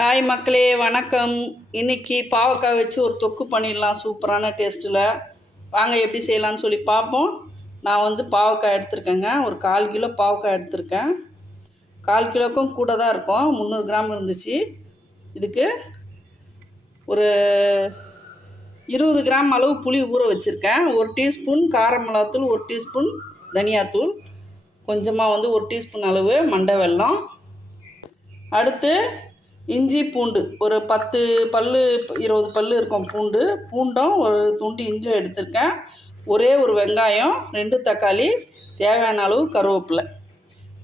Hi மக்களே வணக்கம். இன்னைக்கு பாவக்காய் வச்சு ஒரு தொக்கு பண்ணிடலாம் சூப்பரான டேஸ்ட்டில் வாங்க எப்படி செய்யலாம்னு சொல்லி பார்ப்போம். நான் வந்து பாவக்காய் எடுத்திருக்கேங்க. ஒரு கால் கிலோ பாவக்காய் எடுத்திருக்கேன். கால் கிலோக்கும் கூட தான் இருக்கும். முந்நூறு கிராம் இருந்துச்சு. இதுக்கு ஒரு இருபது கிராம் அளவு புளி ஊற வச்சுருக்கேன். ஒரு டீஸ்பூன் கார மிளகாத்தூள் ஒரு டீஸ்பூன் தனியாத்தூள். கொஞ்சமாக வந்து ஒரு டீஸ்பூன் அளவு மண்டை வெல்லம். அடுத்து இஞ்சி பூண்டு ஒரு பத்து பல்லு இருபது பல்லு இருக்கும் பூண்டு. பூண்டும் ஒரு துண்டு இஞ்சும் எடுத்திருக்கேன். ஒரே ஒரு வெங்காயம் ரெண்டு தக்காளி தேவையான அளவு கருவேப்பிலை.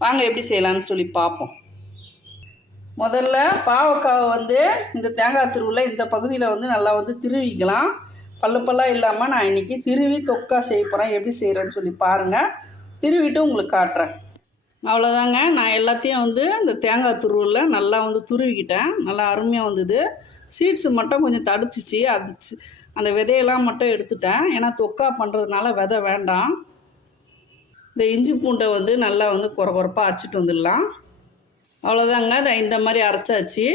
வாங்க எப்படி செய்யலாம்னு சொல்லி பார்ப்போம். முதல்ல பாவக்காவை வந்து இந்த தேங்காய் திருவில் இந்த பகுதியில் வந்து நல்லா வந்து திருவிக்கலாம். பல்லு பல்லாக இல்லாமல் நான் இன்றைக்கி திருவி தொக்கா செய்ய போகிறேன் எப்படி செய்கிறேன்னு சொல்லி பாருங்கள் திருவிட்டு உங்களுக்கு காட்டுறேன். அவ்வளோதாங்க நான் எல்லாத்தையும் வந்து இந்த தேங்காய் துருவில் நல்லா வந்து துருவிக்கிட்டேன். நல்லா அருமையாக வந்தது. சீட்ஸு மட்டும் கொஞ்சம் தடுத்துச்சு. அது அந்த விதையெல்லாம் மட்டும் எடுத்துட்டேன். ஏன்னா தொக்கா பண்ணுறதுனால விதை வேண்டாம். இந்த இஞ்சி பூண்டை வந்து நல்லா வந்து குறை குறைப்பாக அரைச்சிட்டு வந்துடலாம். அவ்வளோதாங்க அதை இந்த மாதிரி அரைச்சாச்சு.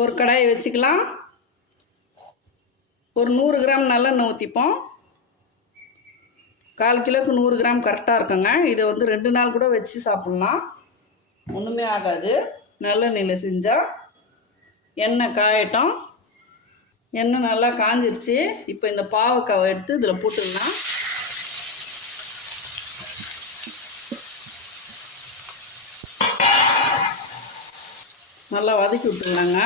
ஒரு கடாயை வச்சுக்கலாம். ஒரு நூறு கிராம் நல்லெண்ணெய் ஊற்றிப்போம் கால் கிலோக்கு நூறு கிராம் கரெக்டாக இருக்குங்க. இதை வந்து ரெண்டு நாள் கூட வச்சு சாப்பிட்லாம். ஒன்றுமே ஆகாது. நல்லெண்ணெயில் செஞ்சால் எண்ணெய் காயட்டும். எண்ணெய் நல்லா காஞ்சிருச்சு. இப்போ இந்த பாவக்காவை எடுத்து இதில் போட்டுடலாம். நல்லா வதக்கி விட்டுடலாங்க.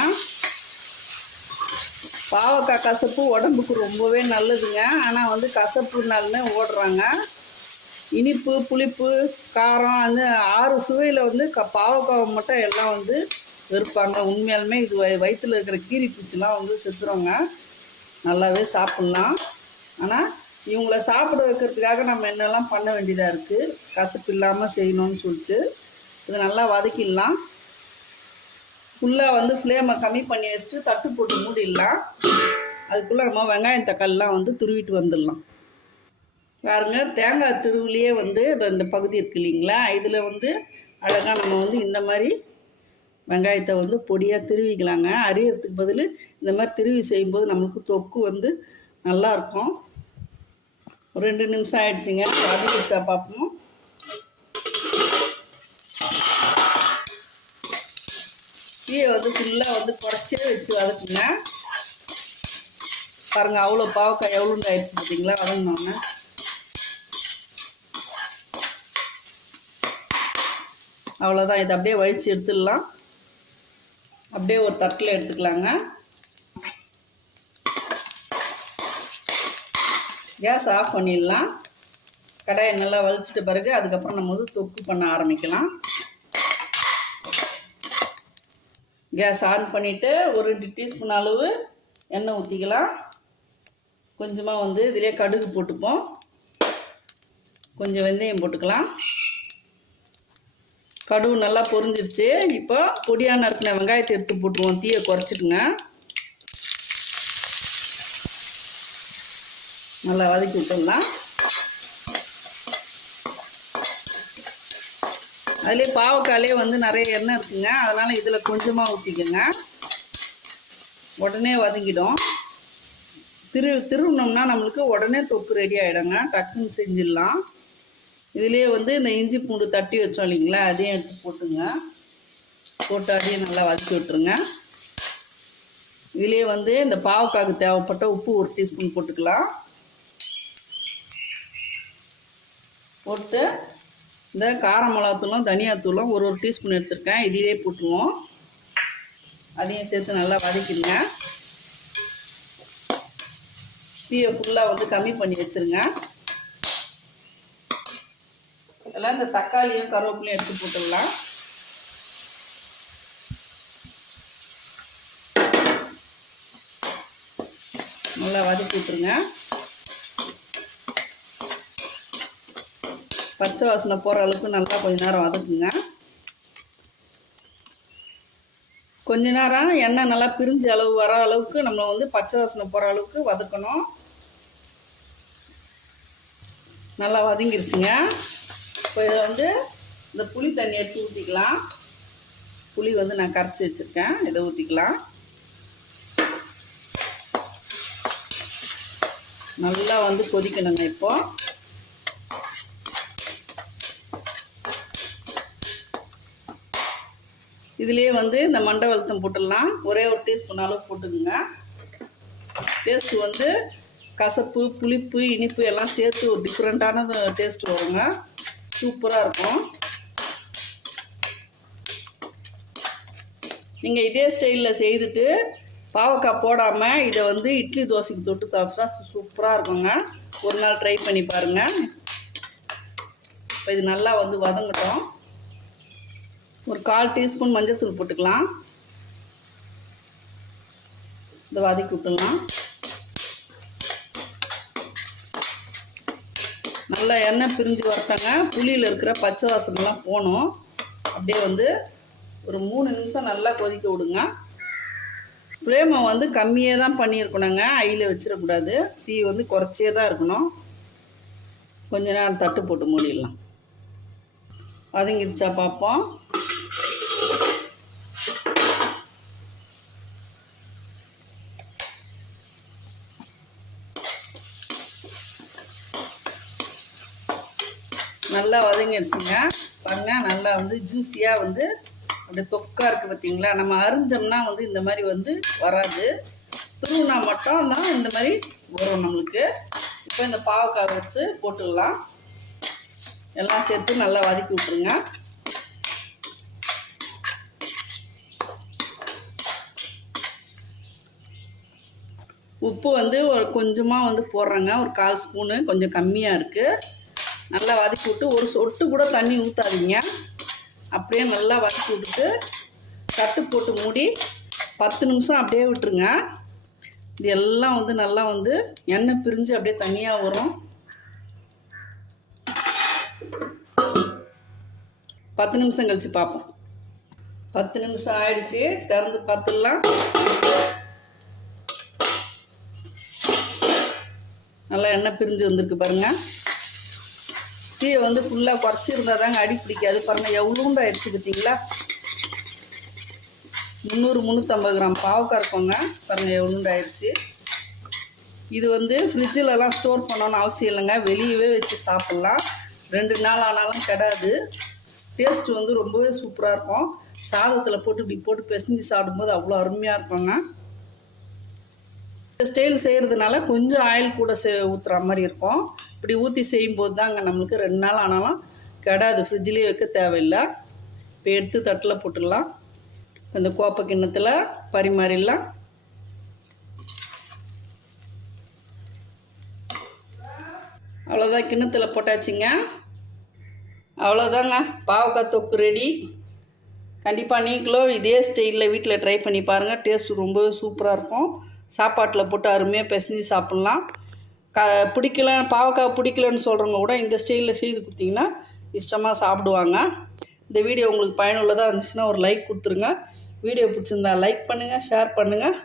பாவக்காய் கசப்பு உடம்புக்கு ரொம்பவே நல்லதுங்க. ஆனால் வந்து கசப்புனாலுமே ஓடுறாங்க. இனிப்பு புளிப்பு காரம் அந்த ஆறு சுவையில் வந்து க பாவக்காவை மட்டும் எல்லாம் வந்து வெறுப்பாங்க. உண்மையாலுமே இது வய வயிற்றில் இருக்கிற கீரி பூச்சிலாம் வந்து செத்துறோங்க நல்லாவே சாப்பிட்லாம். ஆனால் இவங்கள சாப்பிட வைக்கிறதுக்காக நம்ம என்னெல்லாம் பண்ண வேண்டியதாக இருக்குது கசப்பு இல்லாமல் செய்யணும்னு சொல்லிட்டு. இதை நல்லா வதக்கிடலாம். ஃபுல்லாக வந்து ஃப்ளேமை கம்மி பண்ணி வச்சுட்டு தட்டு போட்டு மூடிடலாம். அதுக்குள்ளே நம்ம வெங்காயம் தக்காளிலாம் வந்து துருவிட்டு வந்துடலாம். பாருங்க தேங்காய் திருவிலேயே வந்து இந்த இந்த பகுதி இருக்கு இல்லைங்களா? இதில் வந்து அழகாக நம்ம வந்து இந்த மாதிரி வெங்காயத்தை வந்து பொடியாக திருவிக்கலாங்க. அரியறதுக்கு பதில் இந்த மாதிரி திருவி செய்யும்போது நம்மளுக்கு தொக்கு வந்து நல்லாயிருக்கும் ஒரு ரெண்டு நிமிஷம் ஆயிடுச்சுங்க. வதக்கிடுச்சா பார்ப்போம் தீயை வந்து ஃபுல்லாக வந்து குறைச்சே வச்சு வதக்குங்க. பாருங்கள் அவ்வளோ பாவக்காய் எவ்வளோண்டு ஆயிடுச்சு பார்த்தீங்களா? வதங்கினோன்னே அவ்வளோதான். இதை அப்படியே வழித்து எடுத்துடலாம். அப்படியே ஒரு தட்டில் எடுத்துக்கலாங்க. கேஸ் ஆஃப் பண்ணிடலாம். கடாயை நல்லா வலிச்சிட்ட பிறகு அதுக்கப்புறம் நம்ம வந்து தொக்கு பண்ண ஆரம்பிக்கலாம். கேஸ் ஆன் பண்ணிவிட்டு ஒரு ரெண்டு டீஸ்பூன் அளவு எண்ணெய் ஊற்றிக்கலாம் கொஞ்சமாக வந்து இதிலே கடுகு போட்டுப்போம். கொஞ்சம் வெந்தயம் போட்டுக்கலாம். கடுகு நல்லா பொரிஞ்சிருச்சு. இப்போ பொடியாக நறுக்கின வெங்காயத்தை எடுத்து போட்டுருவோம். தீயை குறைச்சிட்டுங்க நல்லா வதக்கி விட்டுடலாம். அதுலேயே பாவக்காயிலே வந்து நிறைய எண்ணெய் இருக்குங்க. அதனால் இதில் கொஞ்சமாக ஊற்றிக்கோங்க உடனே வதங்கிடும். திரு திருவினோம்னா நம்மளுக்கு உடனே தொக்கு ரெடி ஆகிடுங்க டக்குன்னு செஞ்சிடலாம். இதுலேயே வந்து இந்த இஞ்சி பூண்டு தட்டி வச்சோம் இல்லைங்களா அதையும் எடுத்து போட்டுங்க. போட்டு அதையும் நல்லா வதக்கி விட்டுருங்க. இதுலேயே வந்து இந்த பாவக்காய்க்கு தேவைப்பட்ட உப்பு ஒரு டீஸ்பூன் போட்டுக்கலாம். போட்டு இந்த கார மிளகாத்தூளும் தனியாத்தூளும் ஒரு ஒரு டீஸ்பூன் எடுத்துருக்கேன். இதிலே போட்டுருவோம். அதையும் சேர்த்து நல்லா வதக்கிடுங்க. தீயை ஃபுல்லாக வந்து கம்மி பண்ணி வச்சுருங்க. இதெல்லாம் இந்த தக்காளியும் கருவேப்பிலையும் எடுத்து போட்டுடலாம். நல்லா வதக்கி விட்டுருங்க. பச்சை வாசனை போகிற அளவுக்கு நல்லா கொஞ்ச நேரம் வதக்குங்க. கொஞ்ச நேரம் எண்ணெய் நல்லா பிரிஞ்ச அளவு வர அளவுக்கு நம்ம வந்து பச்சை வாசனை போகிற அளவுக்கு வதக்கணும். நல்லா வதங்கிருச்சுங்க. இப்போ இதை வந்து இந்த புளி தண்ணி எடுத்து ஊற்றிக்கலாம் புளி வந்து நான் கரைச்சி வச்சுருக்கேன். இதை ஊற்றிக்கலாம் நல்லா வந்து கொதிக்கணுங்க இப்போது இதுலேயே வந்து இந்த மண்டை வெளுத்தம் போட்டுடலாம். ஒரே ஒரு டீஸ்பூன் அளவு போட்டுக்கோங்க. டேஸ்ட்டு வந்து கசப்பு புளிப்பு இனிப்பு எல்லாம் சேர்த்து ஒரு டிஃப்ரெண்ட்டான டேஸ்ட் வருங்க. சூப்பராக இருக்கும். நீங்கள் இதே ஸ்டைலில் செய்துட்டு பாவக்காய் போடாமல் இதை வந்து இட்லி தோசைக்கு தொட்டு சாப்பிட்டா சூப்பராக இருக்குங்க. ஒரு நாள் ட்ரை பண்ணி பாருங்கள் இப்போ இது நல்லா வந்து வதங்கட்டும். ஒரு கால் டீஸ்பூன் மஞ்சள்தூள் போட்டுக்கலாம். இதை வதக்கி விட்டுடலாம். நல்லா எண்ணெய் பிரிஞ்சு வரட்டாங்க. புளியில் இருக்கிற பச்சை வாசனைலாம் போகணும். அப்படியே வந்து ஒரு மூணு நிமிஷம் நல்லா கொதிக்க விடுங்க. ஃப்ளேமை வந்து கம்மியாக தான் பண்ணியிருக்கணுங்க. ஐயில் வச்சிடக்கூடாது. தீ வந்து குறைச்சே தான் இருக்கணும். கொஞ்ச நேரம் தட்டு போட்டு மூடிடலாம். வதங்கிடுச்சா பார்ப்போம் நல்லா வதங்கிடுச்சுங்க. பாருங்க நல்லா வந்து ஜூஸியாக வந்து அப்படியே தொக்கா இருக்குது பார்த்தீங்களா நம்ம அரிஞ்சோம்னா வந்து இந்த மாதிரி வந்து வராது. துருவுனா மட்டும் தான் இந்த மாதிரி வரும் நம்மளுக்கு. இப்போ இந்த பாவக்காய் எடுத்து போட்டுடலாம். எல்லாம் சேர்த்து நல்லா வதக்கி விட்ருங்க உப்பு வந்து ஒரு கொஞ்சமாக வந்து போடுறேங்க. ஒரு கால் ஸ்பூனு. கொஞ்சம் கம்மியாக இருக்குது நல்லா வதக்கி விட்டு ஒரு சொட்டு கூட தண்ணி ஊற்றாதீங்க அப்படியே நல்லா வதக்கி விட்டுட்டு தட்டு போட்டு மூடி பத்து நிமிஷம் அப்படியே விட்டுருங்க. இது எல்லாம் வந்து நல்லா வந்து எண்ணெய் பிரிஞ்சு அப்படியே தனியாக வரும். பத்து நிமிஷம் கழித்து பார்ப்போம். பத்து நிமிஷம் ஆயிடுச்சு. திறந்து பார்த்துடலாம். நல்லா எண்ணெய் பிரிஞ்சு வந்திருக்கு பாருங்கள் தீயை வந்து ஃபுல்லாக குறைச்சிருந்தா தாங்க அடி பிடிக்காது. பாருங்கள் எவ்வளோண்டு ஆயிடுச்சு பார்த்தீங்களா முந்நூறு முந்நூற்றம்பது கிராம் பாவக்காய் இருக்கோங்க. பாருங்கள் எவ்வளோண்டு ஆயிடுச்சு. இது வந்து ஃப்ரிட்ஜிலலாம் ஸ்டோர் பண்ணணும்னு அவசியம் இல்லைங்க. வெளியவே வச்சு சாப்பிட்லாம். ரெண்டு நாள் ஆனாலும் கிடாது. டேஸ்ட்டு வந்து ரொம்பவே சூப்பராக இருக்கும். சாதத்தில் போட்டு இப்படி போட்டு பிசைஞ்சு சாப்பிடும்போது அவ்வளோ அருமையாக இருக்குங்க. இந்த ஸ்டைல் செய்கிறதுனால கொஞ்சம் ஆயில் கூட சே ஊற்றுற மாதிரி இருக்கும். இப்படி ஊற்றி செய்யும்போது அங்கே நம்மளுக்கு ரெண்டு நாள் ஆனாலும் கெடாது. ஃப்ரிட்ஜ்லேயே வைக்க தேவையில்லை. இப்போ எடுத்து தட்டில் போட்டுடலாம். இந்த கோப்பை கிண்ணத்தில் பரிமாறிடலாம். அவ்வளோதான் கிண்ணத்தில் போட்டாச்சுங்க. அவ்வளோதாங்க பாவக்காய் தொக்கு ரெடி கண்டிப்பாக நீங்களும் இதே ஸ்டைலில் வீட்டில் ட்ரை பண்ணி பாருங்கள் டேஸ்ட் ரொம்பவே சூப்பராக இருக்கும். சாப்பாட்டில் போட்டு அருமையாக பிசைஞ்சு சாப்பிட்லாம். க பிடிக்கல பாவக்காய் பிடிக்கலன்னு சொல்கிறவங்க கூட இந்த ஸ்டைலில் செய்து கொடுத்தீங்கன்னா இஷ்டமாக சாப்பிடுவாங்க. இந்த வீடியோ உங்களுக்கு பயனுள்ளதாக இருந்துச்சுன்னா ஒரு லைக் கொடுத்துருங்க. வீடியோ பிடிச்சிருந்தா லைக் பண்ணுங்கள் ஷேர் பண்ணுங்கள்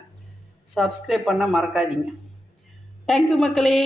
சப்ஸ்கிரைப் பண்ண மறக்காதீங்க. தேங்க்யூ மக்களே.